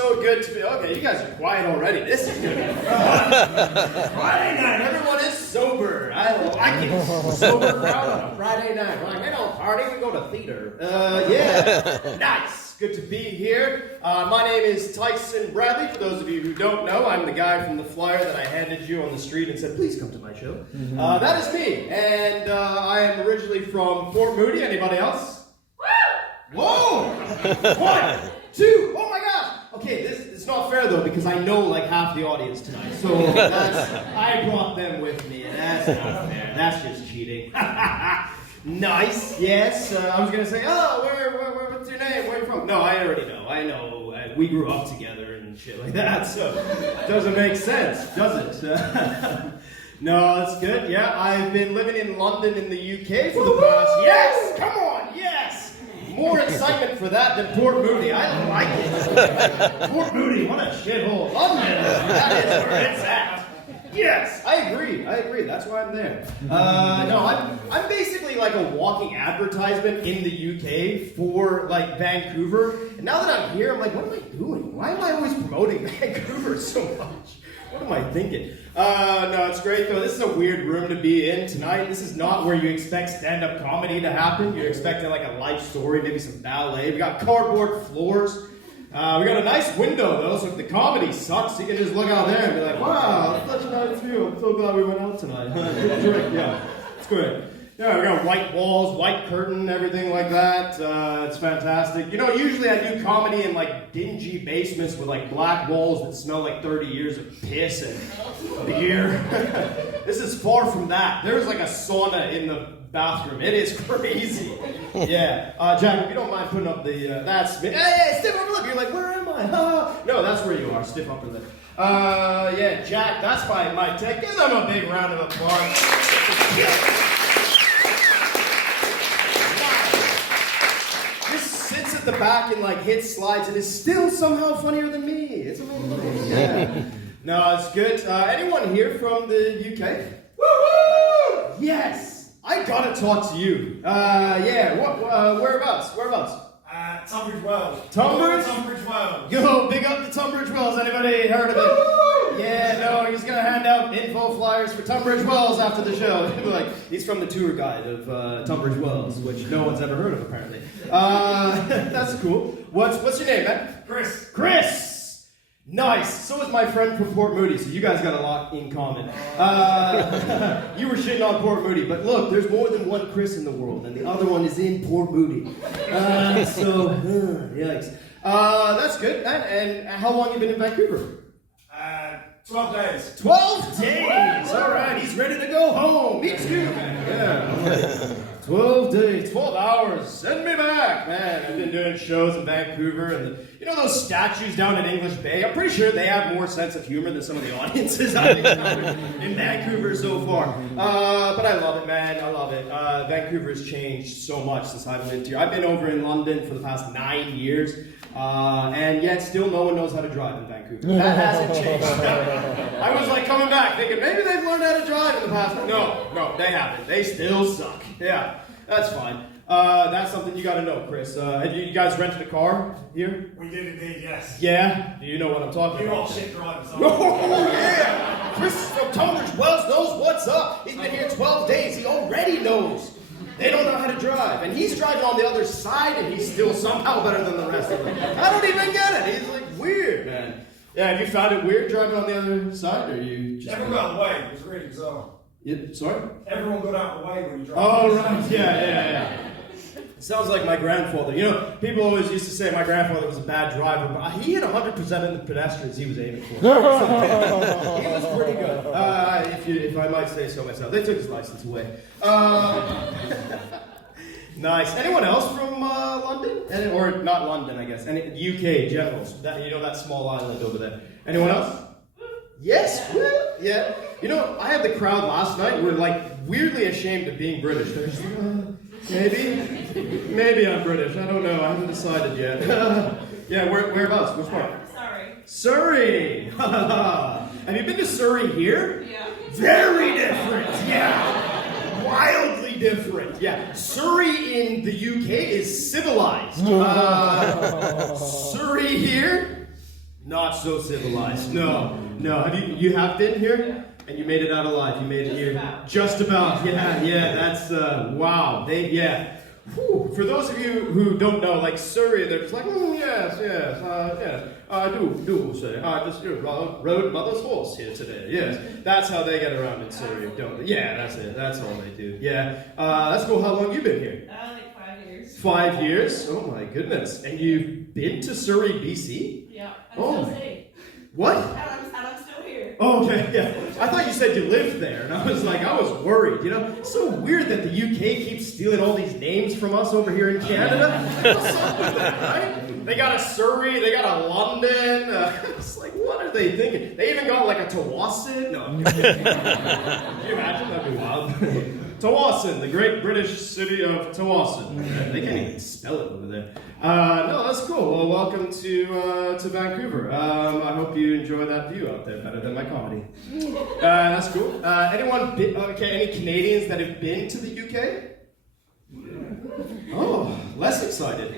so good to be. Okay, you guys are quiet already. This is good. Friday night, everyone is sober. I like it. Sober crowd on a Friday night. We're like, we don't party, we go to theater. Yeah, nice. Good to be here. My name is Tyson Bradley. For those of you who don't know, I'm the guy from the flyer that I handed you on the street and said, please come to my show. That is me, and I am originally from Fort Moody. Anybody else? Whoa! 1, 2, oh my gosh! Okay, it's not fair though, because I know like half the audience tonight. So I brought them with me, and that's not fair. That's just cheating. Nice, yes. I was gonna say, oh, what's your name? Where are you from? No, I already know. I know. We grew up together and shit like that, so it doesn't make sense, does it? No, that's good. Yeah, I've been living in London in the UK for the past... Yes! Come on, yes! More excitement for that than Port Moody. I like it. Port Moody, what a shithole. London, that is where it's at. Yes, I agree. That's why I'm there. No, I'm basically like a walking advertisement in the UK for like Vancouver. And now that I'm here, I'm like, what am I doing? Why am I always promoting Vancouver so much? What am I thinking? No, it's great though. This is a weird room to be in tonight. This is not where you expect stand-up comedy to happen. You're expecting like a life story, maybe some ballet. We got cardboard floors. We got a nice window though, so if the comedy sucks, you can just look out there and be like, wow, that's such a nice view. I'm so glad we went out tonight. Good drink, yeah. It's great. Yeah, we got white walls, white curtain, everything like that. It's fantastic. You know, usually I do comedy in like dingy basements with like black walls that smell like 30 years of piss and beer. This is far from that. There's like a sauna in the bathroom. It is crazy. Yeah. Jack, if you don't mind putting up the, that's me. Hey, stiff upper lip. You're like, where am I? No, that's where you are, stiff upper lip. Yeah, Jack, that's my tech. Give them a big round of applause. At the back and like hits slides and is still somehow funnier than me. It's amazing. Yeah. No, it's good. Anyone here from the UK? Woo-hoo! Yes. I gotta talk to you. Yeah. Whereabouts? Tunbridge Wells. Tunbridge Wells. Yo, big up to Tunbridge Wells. Anybody heard of it? Yeah, no, he's gonna hand out info flyers for Tunbridge Wells after the show. Like, he's from the tour guide of Tunbridge Wells, which no one's ever heard of apparently. That's cool. What's your name, man? Chris. Nice. So is my friend from Port Moody, so you guys got a lot in common. You were shitting on Port Moody, but look, there's more than one Chris in the world, and the other one is in Port Moody. Yikes. That's good. And how long have you been in Vancouver? 12 days. 12 days! Alright, he's ready to go home. Me too, man. Yeah. 12 days, 12 hours. Send me back, man. I've been doing shows in Vancouver, and you know those statues down in English Bay? I'm pretty sure they have more sense of humor than some of the audiences I've encountered in Vancouver so far. But I love it, man. I love it. Vancouver's changed so much since I've lived here. I've been over in London for the past 9 years. And yet still no one knows how to drive in Vancouver. That hasn't changed. I was like coming back thinking maybe they've learned how to drive in the past. No, they haven't. They still suck. Yeah, that's fine. That's something you gotta know, Chris. Have you guys rented a car here? We did indeed, yes. Yeah? Do you know what I'm talking about? You're all shit drivers. Oh, yeah! Chris from Tunbridge Wells knows what's up. He's been here 12 days. He already knows. They don't know how to drive. And he's driving on the other side, and he's still somehow better than the rest of them. I don't even get it. He's like weird, man. Yeah, have you found it weird driving on the other side, or you just... Everyone got out of the way. It was really bizarre. Sorry? Everyone got out of the way when you drive. Oh, right. Yeah. Sounds like my grandfather. You know, people always used to say my grandfather was a bad driver, but he hit 100% of the pedestrians he was aiming for. So, he was pretty good, if I might say so myself. They took his license away. Nice. Anyone else from London? Or not London, I guess. UK in general. That small island over there. Anyone else? Yes. Yeah. You know, I had the crowd last night. We're like weirdly ashamed of being British. They're just maybe I'm British. I don't know. I haven't decided yet. Yeah, whereabouts? Which part? Surrey. Have you been to Surrey here? Yeah. Very different. Yeah. Wildly different. Yeah. Surrey in the UK is civilized. Surrey here, Not so civilized. No. Have you have been here? And you made it out alive. You made it here. Just about. Yeah. That's wow. Whew. For those of you who don't know, like Surrey, they're just like, yes. I do say, I just rode mother's horse here today. Yes, that's how they get around in Surrey, don't they? Yeah, that's it. That's all they do. Yeah, that's cool. How long have you been here? Like 5 years. 5 years? Oh my goodness. And you've been to Surrey, BC? Yeah. I'm still staying. What? And I'm still here. Oh, okay, yeah. I thought you said you lived there, and I was worried, you know? It's so weird that the UK keeps stealing all these names from us over here in Canada. What's up with that, right? They got a Surrey, they got a London. It's like, what are they thinking? They even got like a Tawasin. No. Can you imagine? That'd be wild. Tawasin, the great British city of Tawasin. They can't even spell it over there. No, that's cool. Well, welcome to Vancouver. I hope you enjoy that view out there better than my comedy. That's cool. Any Canadians that have been to the UK? Oh, less excited.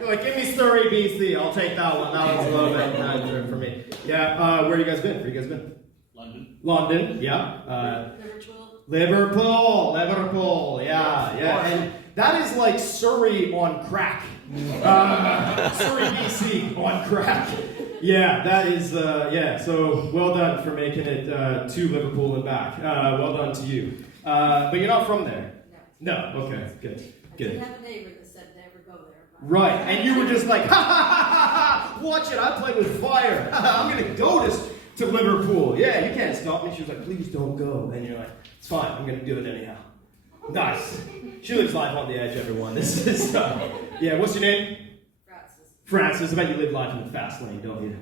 You're like, give me Surrey, BC. I'll take that one. That one's a little bit nicer for me. Yeah. Where you guys been? London. Yeah. Liverpool. Yeah. And that is like Surrey on crack. Surrey, BC on crack. Yeah, that is, so well done for making it to Liverpool and back. Well done to you. But you're not from there? No. Okay, good. We have a neighbor that said never go there. Right, and you were just like, ha, watch it, I play with fire. I'm going to go to Liverpool. Yeah, you can't stop me. She was like, please don't go. And you're like, it's fine, I'm going to do it anyhow. Nice. She lives life on the edge, everyone. This is, yeah, what's your name? Francis. I bet you live life in the fast lane, don't you?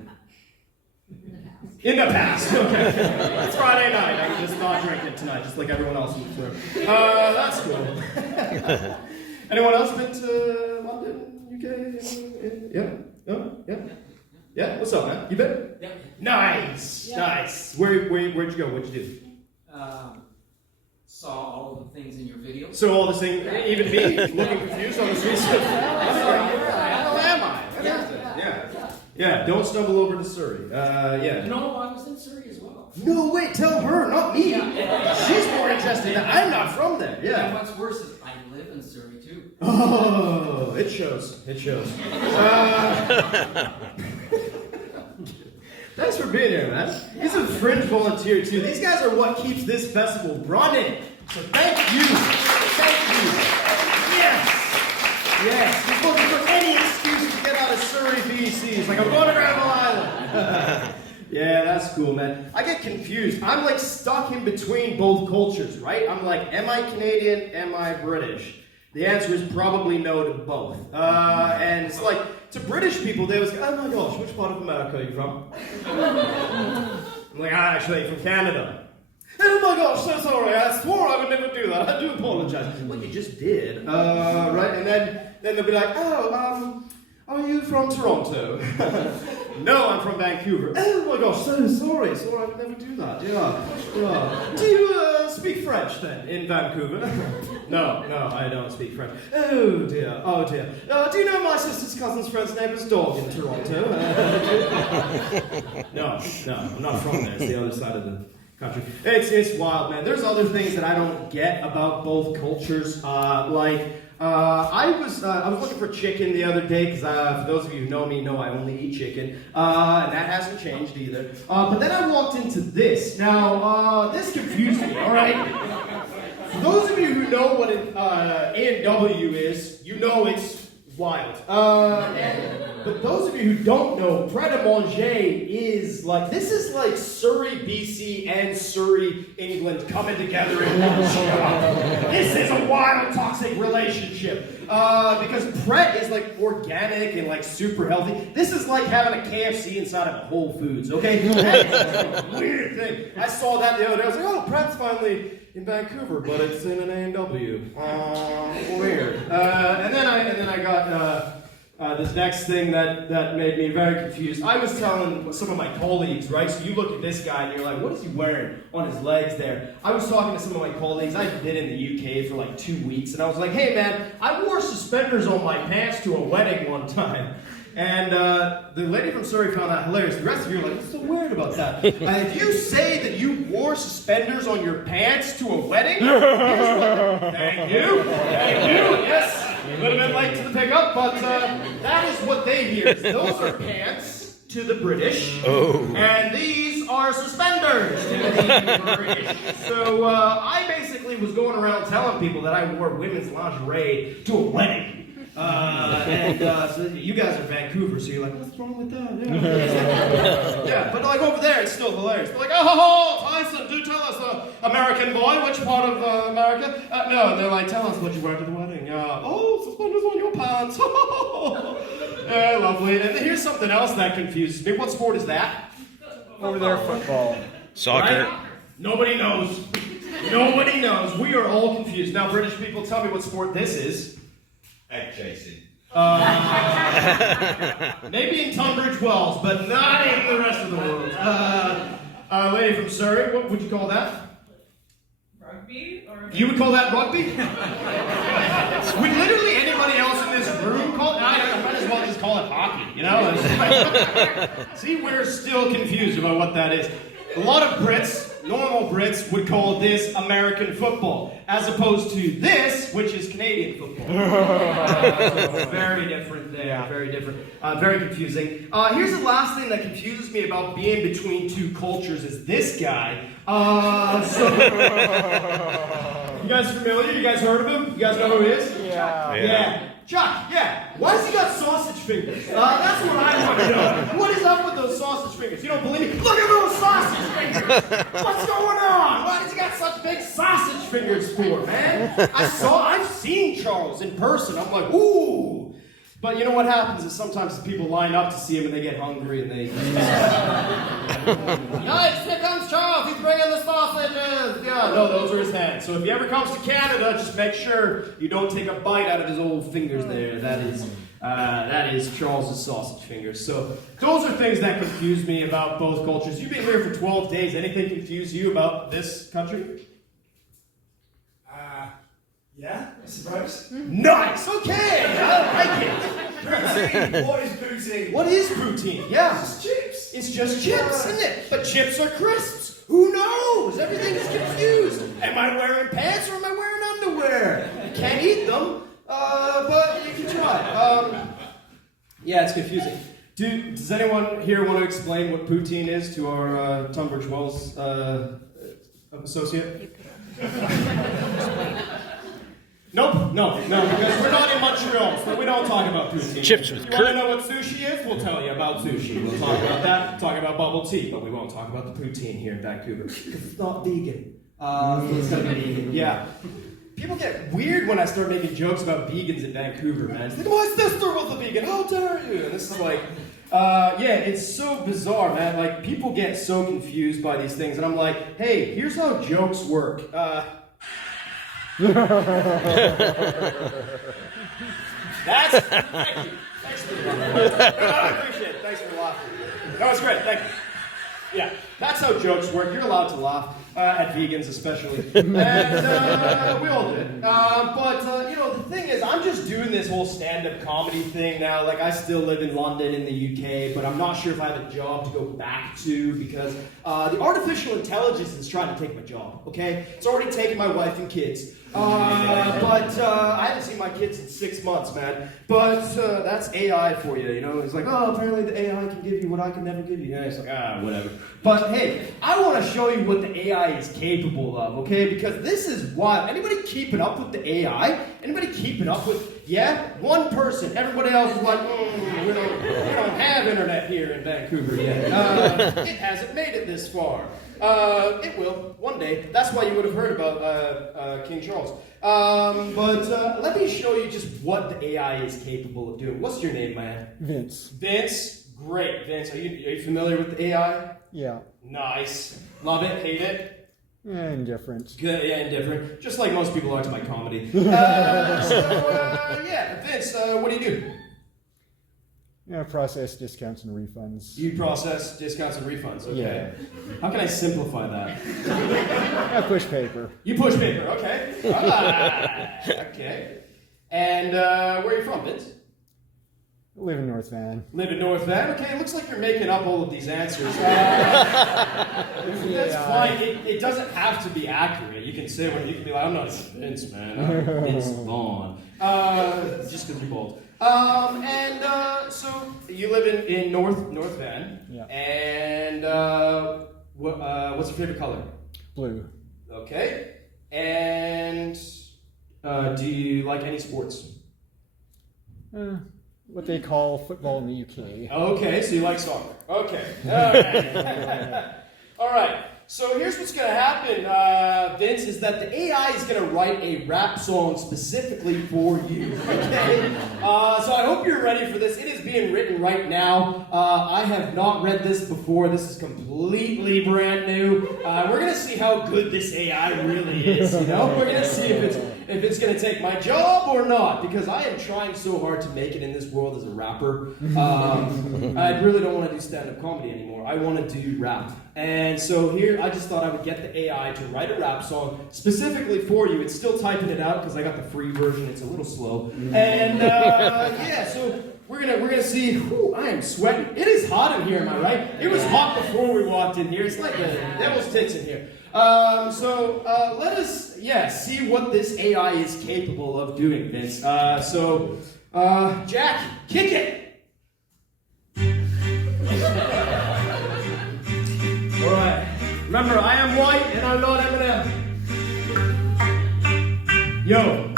In the past. Okay. It's Friday night. I can just not drink it tonight, just like everyone else in the room. That's cool. Anyone else been to London, UK? Yeah? No? Yeah? Yeah? What's up, man? You been? Yeah. Nice. Where'd you go? What'd you do? Saw all of the things in your video. So all this thing, even me, looking confused on the streets. How am I? Yeah, don't stumble over to Surrey. Yeah. No, I was in Surrey as well. No, wait, tell her, not me. She's more interested. I'm not from there. Yeah. And what's worse is I live in Surrey too. Oh, it shows. Thanks for being here, man. He's a fringe volunteer too. These guys are what keeps this festival running. So thank you. Yes. He's looking for any excuse to get out of Surrey, BC. It's like, I'm going to Granville Island. Yeah, that's cool, man. I get confused. I'm like stuck in between both cultures, right? I'm like, am I Canadian? Am I British? The answer is probably no to both. And it's like, to British people, they always go, oh my gosh, which part of America are you from? I'm like, actually, from Canada. Oh my gosh, so sorry, I swore I would never do that. I do apologize. Well, you just did. Right, and then they'll be like, are you from Toronto? No, I'm from Vancouver. Oh my gosh, so sorry. Swore I would never do that. Yeah. Do you speak French then in Vancouver? No, I don't speak French. Oh dear. Do you know my sister's cousin's friend's neighbor's dog in Toronto? No, I'm not from there. It's the other side of the country. It's wild, man. There's other things that I don't get about both cultures. I was looking for chicken the other day because for those of you who know me, know I only eat chicken, and that hasn't changed either. But then I walked into this. Now this confused me. All right. For those of you who know what an A&W is, you know it's wild. But those of you who don't know, pret-a-manger is like, this is like Surrey, BC and Surrey, England coming together in one shot. This is a wild, toxic relationship. Because Pret is like organic and like super healthy. This is like having a KFC inside of a Whole Foods, okay? Weird thing. I saw that the other day. I was like, oh, Pret's finally in Vancouver, but it's in an A&W. Weird. And then I got this next thing that made me very confused. I was telling some of my colleagues, right? So you look at this guy and you're like, what is he wearing on his legs there? I was talking to some of my colleagues. I've been in the UK for like 2 weeks, and I was like, hey man, I wore suspenders on my pants to a wedding one time. And the lady from Surrey found that hilarious. The rest of you are like, what's so weird about that? If you say that you wore suspenders on your pants to a wedding, here's what... Thank you. Yes. A little bit late to the pickup, but that is what they hear. Those are pants to the British, and these are suspenders to the British. So I basically was going around telling people that I wore women's lingerie to a wedding. So you guys are Vancouver, so you're like, what's wrong with that? Yeah, yeah, but like over there, it's still hilarious. They're like, oh, Tyson, do tell us, American boy, which part of America? No, they're like, tell us what you wear to the wedding. Oh, suspenders on your pants. Yeah, lovely. And here's something else that confuses me. What sport is that? Over there, football. Soccer. Right? Nobody knows. Nobody knows. We are all confused. Now, British people, tell me what sport this is. Egg chasing. Maybe in Tunbridge Wells, but not in the rest of the world. Lady from Surrey, what would you call that? Rugby? Or You would call that rugby? Would literally anybody else in this room call it? I might as well just call it hockey, you know? See, we're still confused about what that is. A lot of Brits, normal Brits, would call this American football, as opposed to this, which is Canadian football. So very different there, very different. Very confusing. Here's the last thing that confuses me about being between two cultures is this guy. You guys familiar? You guys heard of him? You guys know who he is? Yeah. Chuck, yeah. Why has he got sausage fingers? That's what I want to know. What is up with those sausage fingers? You don't believe me? Look at those sausage fingers! What's going on? Why has he got such big sausage fingers for, man? I've seen Charles in person. I'm like, ooh. But you know what happens is sometimes people line up to see him and they get hungry and they... Yikes, here comes Charles, he's bringing the sausages! Yeah, no, those are his hands. So if he ever comes to Canada, just make sure you don't take a bite out of his old fingers there. That is Charles's sausage fingers. So those are things that confuse me about both cultures. You've been here for 12 days. Anything confuse you about this country? Yeah, I suppose. Nice, okay, I like it. Poutine. What is poutine? What is poutine? Yeah. It's chips. It's just chips, isn't it? But chips are crisps. Who knows? Everything's confused. Am I wearing pants or am I wearing underwear? You can't eat them, but you can try. Yeah, it's confusing. Does anyone here want to explain what poutine is to our Tunbridge Wells associate? Nope, no, because we're not in Montreal, so we don't talk about poutine. Chips with If you want to know what sushi is, we'll tell you about sushi. We'll talk about that, talk about bubble tea, but we won't talk about the poutine here in Vancouver. Because it's not vegan. It's gonna be vegan, yeah. People get weird when I start making jokes about vegans in Vancouver, man. It's like, my sister was a vegan, how dare you? And this is like, yeah, it's so bizarre, man. Like, people get so confused by these things, and I'm like, hey, here's how jokes work. Thank you. Thanks for laughing. I appreciate it. Thanks for laughing. No, it's great. Thank you. Yeah, that's how jokes work. You're allowed to laugh, at vegans especially. And we all do it. But you know, the thing is, I'm just doing this whole stand-up comedy thing now. Like, I still live in London in the UK, but I'm not sure if I have a job to go back to because the artificial intelligence is trying to take my job, okay? It's already taken my wife and kids. But I haven't seen my kids in 6 months, man. But that's AI for you, you know? It's like, oh, apparently the AI can give you what I can never give you. Yeah, it's like, whatever. But hey, I want to show you what the AI is capable of, okay? Because this is wild. Anybody keeping up with the AI? Anybody keeping up with, yeah? One person. Everybody else is like, we don't have internet here in Vancouver yet. It hasn't made it this far. It will, one day. That's why you would have heard about King Charles. But let me show you just what the AI is capable of doing. What's your name, man? Vince. Vince? Great. Vince, are you familiar with the AI? Yeah. Nice. Love it? Hate it? Indifferent. Good, yeah, indifferent. Just like most people are to my comedy. Yeah, Vince, what do you do? Yeah, process discounts and refunds. You process discounts and refunds, okay. Yeah. How can I simplify that? I push paper. You push paper, okay. Okay. And where are you from, Vince? Live in North Van. Live in North Van? Okay, it looks like you're making up all of these answers. That's fine. It doesn't have to be accurate. You can say what you can be like, I'm not Vince, man. I'm Vince Vaughn. Just because you're bold. So you live in North Van. Yeah. And what's your favorite color? Blue. Okay. And do you like any sports? What they call football in the UK. Okay, so you like soccer. Okay. All right. All right. So here's what's going to happen, Vince, is that the AI is going to write a rap song specifically for you. Okay? So I hope you're ready for this. It is being written right now. I have not read this before. This is completely brand new. We're going to see how good this AI really is. You know, we're going to see if it's going to take my job or not, because I am trying so hard to make it in this world as a rapper. I really don't want to do stand-up comedy anymore. I want to do rap. And so here, I just thought I would get the AI to write a rap song specifically for you. It's still typing it out because I got the free version. It's a little slow. And yeah, so we're gonna see. Whew, I am sweating. It is hot in here, am I right? It was hot before we walked in here. It's like the devil's tits in here. Let us, see what this AI is capable of doing, Vince. Jack, kick it. All right. Remember, I am white and I'm not Eminem. Yo.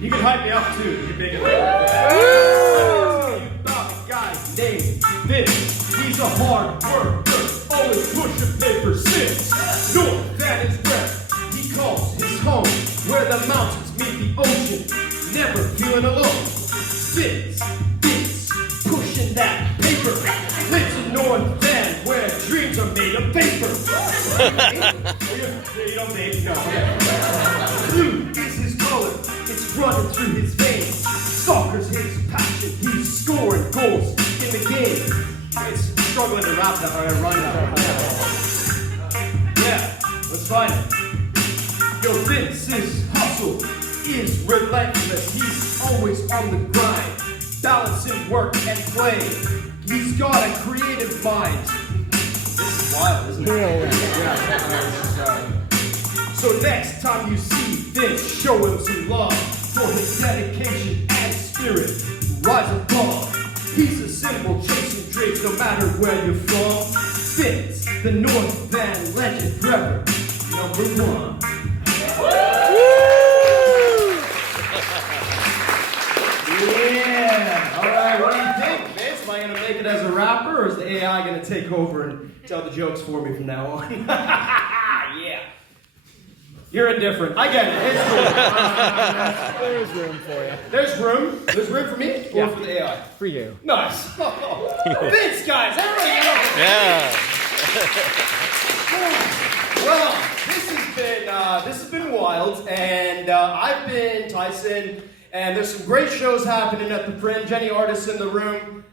You can hype me up too. You're big enough. You about a guy named Vince. He's a hard worker, always pushing paper since North Van is where he calls his home, where the mountains meet the ocean, never feeling alone. Vince, pushing that paper. Lives in North Van, where dreams are made of paper. You don't baby, no. Blue is his color, it's running through his veins. Soccer's his passion, he's scoring goals in the game. It's struggling to wrap that or run that. Yeah, let's find it. Yo, Vince's hustle is relentless. He's always on the grind, balancing work and play. He's got a creative mind. This is wild, isn't it? So next time you see Vince, show him some love for his dedication and spirit. Rise above. He's a symbol chasing dreams no matter where you're from. Vince, the North Van legend forever, #1. Yeah. All right. What do you think, Vince? Am I gonna make it as a rapper, or is the AI gonna take over and tell the jokes for me from now on? Yeah. You're indifferent. I get it. It's cool. There's room for you. There's room. There's room for me or for the AI? For you. Nice. Vince, guys. Everybody get up. Yeah. Well, this has been wild, and I've been Tyson, and there's some great shows happening at the Fringe. Any artists in the room?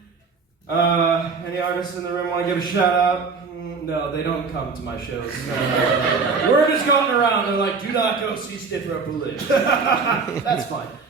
Any artists in the room want to give a shout out? No, they don't come to my shows. Word has gotten around. They're like, do not go see Stiffer Up Live. That's fine.